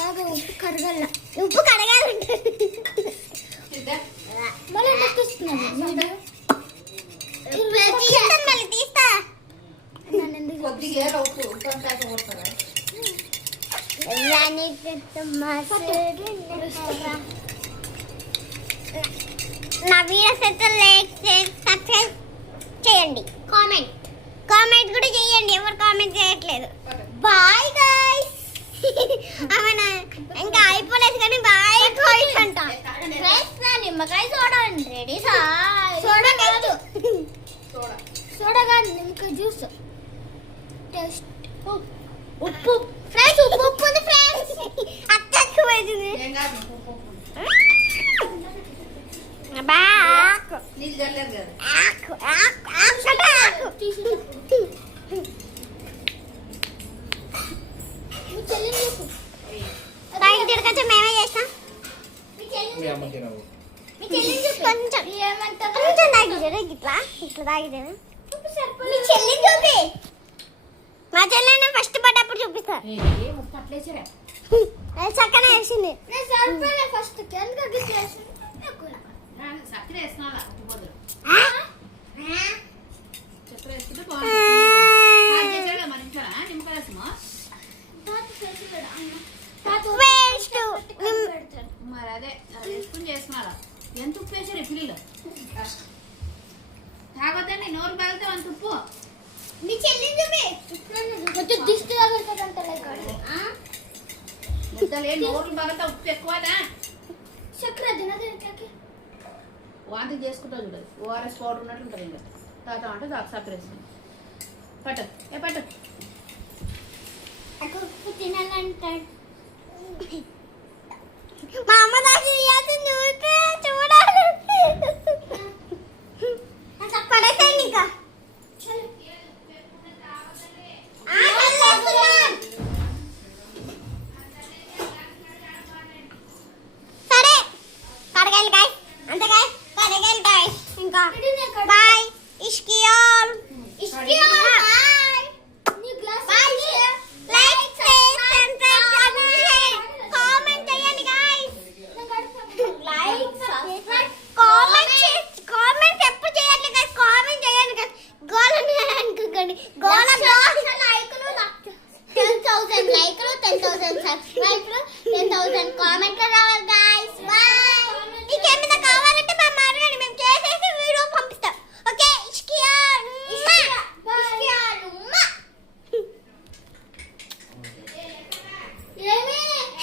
బాగా ఉప్పు కడగాల. ఉప్పు కడగాలంటే మళ్ళీ తీస్తా. నా వీడియోస్ అయితే లైక్ సబ్స్క్రైబ్ చేయండి, కామెంట్ కూడా చేయండి. ఎవరు కామెంట్ చేయట్లేదు. Bye guys. అవునా ఇంకా అయిపోలేదు కానీ బాయ్ గైస్ అంట. నిమ్మకాయ సోడా రెడీ. సోడా కాదు, సోడా కాదు, నిమ్మకాయ జ్యూస్. టేస్ట్ ఉప్పు ఫ్రెండ్స్, ఉప్పు ఉంది ఫ్రెండ్స్. అక్కకు వేసింది. బాక్ నీళ్ళు జల్లలేదు కదా. ఆకు ఆకు ఆకు ఆకు మీ చెల్లి చెప్పు. రైట్ తిరగచ్చు మేమే చేస్తాం. మీ చెల్లి చెప్పు. మీ చెల్లి చెప్పు. కొంచెం ఏమంటారు? కొంచెం తాగిదే ఇట్లా ఇట్లా తాగిదే. మీ చెల్లి చూపి. మా చెల్లిని ఫస్ట్ పడ్డప్పుడు చూపిస్తా. అట్లేసరే చక్కన వేసింది. నేను సరిపోలే ఫస్ట్ ఎందుకు వేసింది. చక్కెర వేసినా చక్కెర వేసుకుంటే బాగుంటుంది. మరి ఇంకా నిమ్మకాయ వేసమా మరి అదే వేసుకుని చేస్తున్నారా. ఎంత ఉప్పు వేసారు పిల్లలు తాగొద్దండి. నోరు బాగితే అంత ఉప్పు. మీ చెల్లి దిష్టి నోరు బాగితే ఉప్పు ఎక్కువదా. చక్కెర తినదు వాంతి చేసుకుంటావు చూడదు. ఓఆర్ఎస్ పౌడర్ ఉన్నట్టు ఉంటుంది. ఇంకా తాత అంటే దాకా చక్కెర వేసుకుని పట్టు. ఏ పట్టు. తినాలంటాడు.